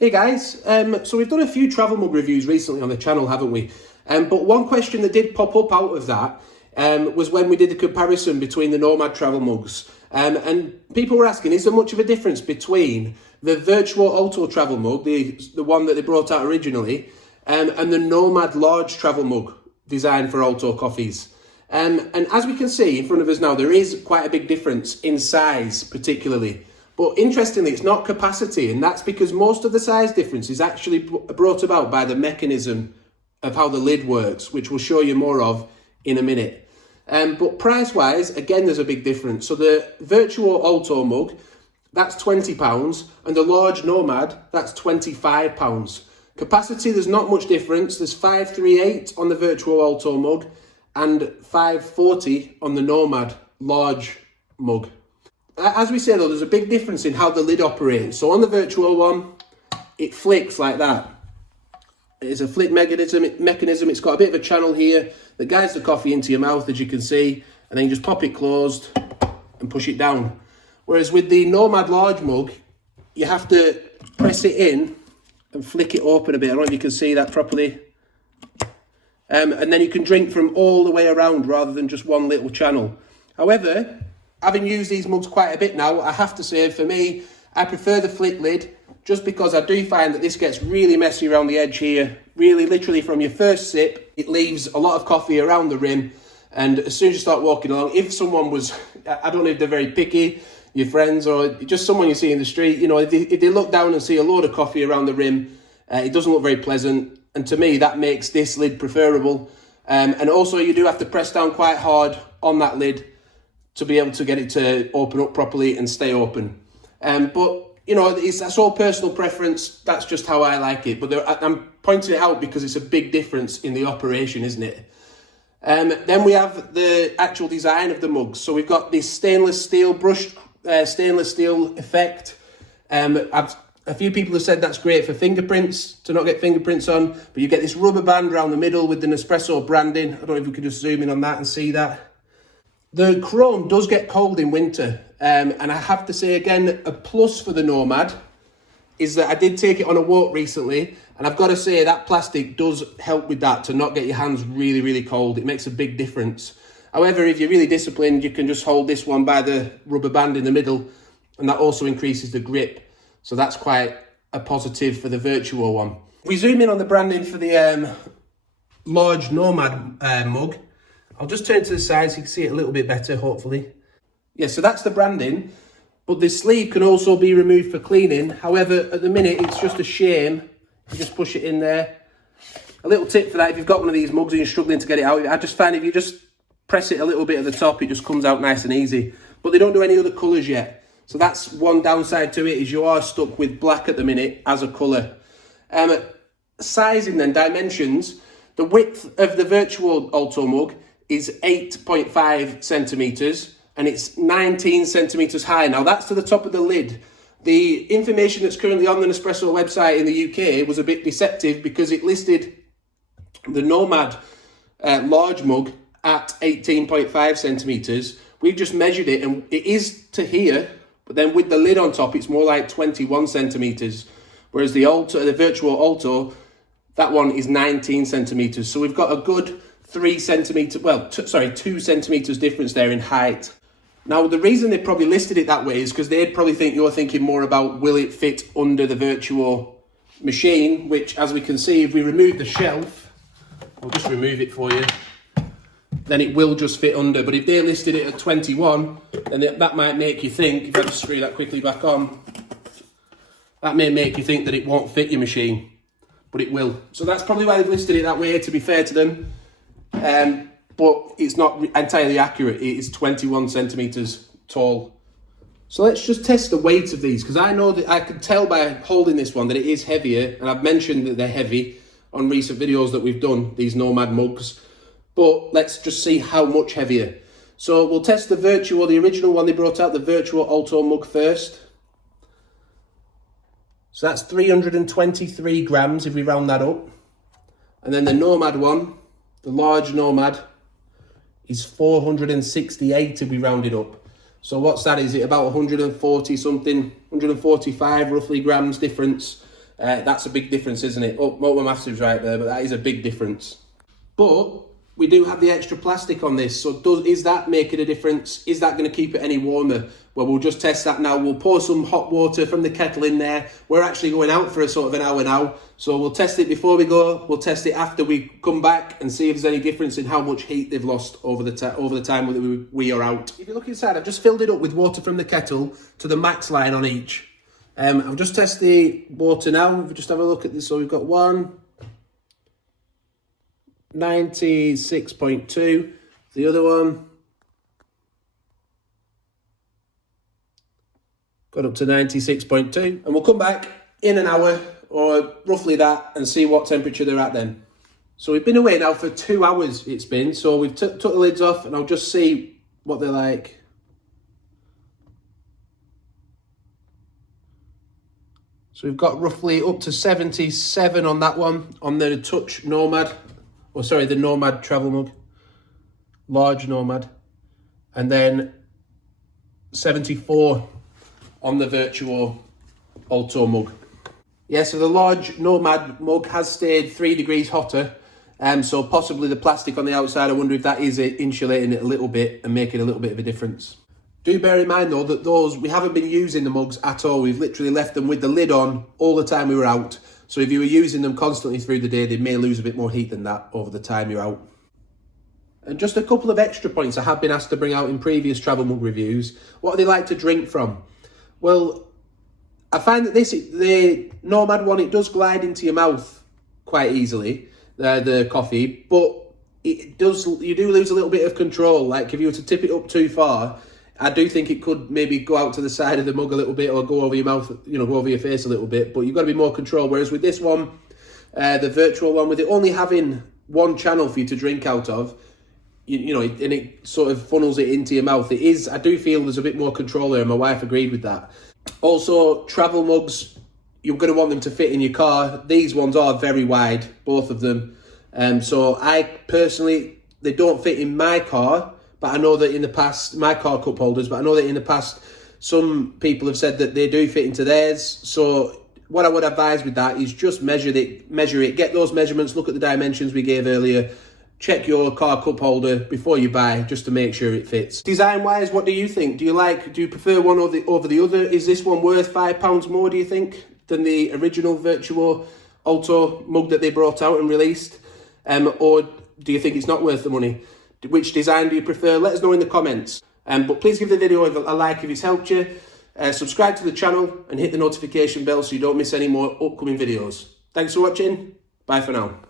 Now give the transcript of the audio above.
Hey guys, so we've done a few travel mug reviews recently on the channel, haven't we? But one question that did pop up out of that was when we did the comparison between the Nomad travel mugs. And people were asking, is there much of a difference between the Vertuo Alto travel mug, the one that they brought out originally, and the Nomad large travel mug designed for Alto coffees? And as we can see in front of us now, there is quite a big difference in size particularly. But interestingly, it's not capacity, and that's because most of the size difference is actually brought about by the mechanism of how the lid works, which we'll show you more of in a minute. But price-wise, again, there's a big difference. So the Vertuo Alto mug, that's £20, and the large Nomad, that's £25. Capacity, there's not much difference. There's 538 on the Vertuo Alto mug and 540 on the Nomad large mug. As we say though, there's a big difference in how the lid operates. So on the Vertuo one, it flicks like that. It's a flick mechanism. It's got a bit of a channel here that guides the coffee into your mouth, as you can see, and then you just pop it closed and push it down. Whereas with the Nomad large mug, you have to press it in and flick it open a bit. I don't know if you can see that properly. And then you can drink from all the way around rather than just one little channel. However, having used these mugs quite a bit now, I have to say, for me, I prefer the flick lid, just because I do find that this gets really messy around the edge here. Really, literally from your first sip, it leaves a lot of coffee around the rim. And as soon as you start walking along, if someone was, I don't know if they're very picky, your friends, or just someone you see in the street, you know, if they look down and see a load of coffee around the rim, it doesn't look very pleasant. And to me, that makes this lid preferable. And also, you do have to press down quite hard on that lid to be able to get it to open up properly and stay open. But, you know, that's all personal preference. That's just how I like it. But I'm pointing it out because it's a big difference in the operation, isn't it? Then we have the actual design of the mugs. So we've got this stainless steel, brushed stainless steel effect. A few people have said that's great for fingerprints, to not get fingerprints on. But you get this rubber band around the middle with the Nespresso branding. I don't know if we could just zoom in on that and see that. The chrome does get cold in winter, and I have to say again, a plus for the Nomad is that I did take it on a walk recently, and I've got to say that plastic does help with that, to not get your hands really, really cold. It makes a big difference. However, if you're really disciplined, you can just hold this one by the rubber band in the middle, and that also increases the grip. So that's quite a positive for the Vertuo one. If we zoom in on the branding for the large Nomad mug, I'll just turn to the side so you can see it a little bit better, hopefully. Yeah, so that's the branding, but the sleeve can also be removed for cleaning. However, at the minute, it's just a shame. You just push it in there. A little tip for that, if you've got one of these mugs and you're struggling to get it out, I just find if you just press it a little bit at the top, it just comes out nice and easy. But they don't do any other colours yet. So that's one downside to it, is you are stuck with black at the minute as a colour. Sizing then, dimensions. The width of the Vertuo Alto mug is 8.5 centimetres, and it's 19 centimetres high. Now that's to the top of the lid. The information that's currently on the Nespresso website in the UK was a bit deceptive because it listed the Nomad large mug at 18.5 centimetres. We've just measured it and it is to here, but then with the lid on top, it's more like 21 centimetres. Whereas the Vertuo Alto, that one is 19 centimetres. So we've got a good 2 centimetres difference there in height. Now, the reason they probably listed it that way is because they'd probably think you're thinking more about, will it fit under the Vertuo machine, which, as we can see, if we remove the shelf, I'll just remove it for you, then it will just fit under. But if they listed it at 21, then that might make you think, if I just screw that quickly back on, that may make you think that it won't fit your machine, but it will. So that's probably why they've listed it that way, to be fair to them. But it's not entirely accurate. It is 21 centimetres tall. So let's just test the weight of these, because I know that I can tell by holding this one that it is heavier, and I've mentioned that they're heavy on recent videos that we've done, these Nomad mugs. But let's just see how much heavier. So we'll test the Vertuo, the original one they brought out, the Vertuo Alto mug first. So that's 323 grams if we round that up. And then the Nomad one, the large Nomad, is 468 if we round it up. So what's that? Is it about 140 something, 145 roughly grams difference That's a big difference, isn't it? Oh, my maths is right there, but that is a big difference. But we do have the extra plastic on this, so is that making a difference? Is that going to keep it any warmer? Well, we'll just test that now. We'll pour some hot water from the kettle in there. We're actually going out for a sort of an hour now, so we'll test it before we go. We'll test it after we come back and see if there's any difference in how much heat they've lost over the time that we are out. If you look inside, I've just filled it up with water from the kettle to the max line on each. I'll just test the water now. We'll just have a look at this. So we've got 96.2. The other one got up to 96.2. And we'll come back in an hour or roughly that and see what temperature they're at then. So we've been away now for 2 hours it's been. So we've took the lids off and I'll just see what they're like. So we've got roughly up to 77 on that one, on the Touch Nomad. Oh, sorry, the Nomad travel mug. Large Nomad. And then 74 on the Vertuo Alto mug. Yeah, so the large Nomad mug has stayed 3 degrees hotter. So possibly the plastic on the outside, I wonder if that is insulating it a little bit and making a little bit of a difference. Do bear in mind though that we haven't been using the mugs at all. We've literally left them with the lid on all the time we were out. So if you were using them constantly through the day, they may lose a bit more heat than that over the time you're out. And just a couple of extra points I have been asked to bring out in previous travel mug reviews. What do they like to drink from? Well, I find that the Nomad one, it does glide into your mouth quite easily, the coffee, but you do lose a little bit of control. Like if you were to tip it up too far, I do think it could maybe go out to the side of the mug a little bit or go over your mouth, go over your face a little bit, but you've got to be more control. Whereas with this one, the Vertuo one, with it only having one channel for you to drink out of, and it sort of funnels it into your mouth. I do feel there's a bit more control there, and my wife agreed with that. Also, travel mugs, you're going to want them to fit in your car. These ones are very wide, both of them. So I personally, they don't fit in my car. But I know that in the past, my car cup holders, but I know that in the past, some people have said that they do fit into theirs. So what I would advise with that is just measure it, get those measurements, look at the dimensions we gave earlier, check your car cup holder before you buy, just to make sure it fits. Design-wise, what do you think? Do you prefer one over the other? Is this one worth £5 more, do you think, than the original Vertuo Alto mug that they brought out and released? Or do you think it's not worth the money? Which design do you prefer? Let us know in the comments. But please give the video a like if it's helped you. Subscribe to the channel and hit the notification bell so you don't miss any more upcoming videos. Thanks for watching. Bye for now.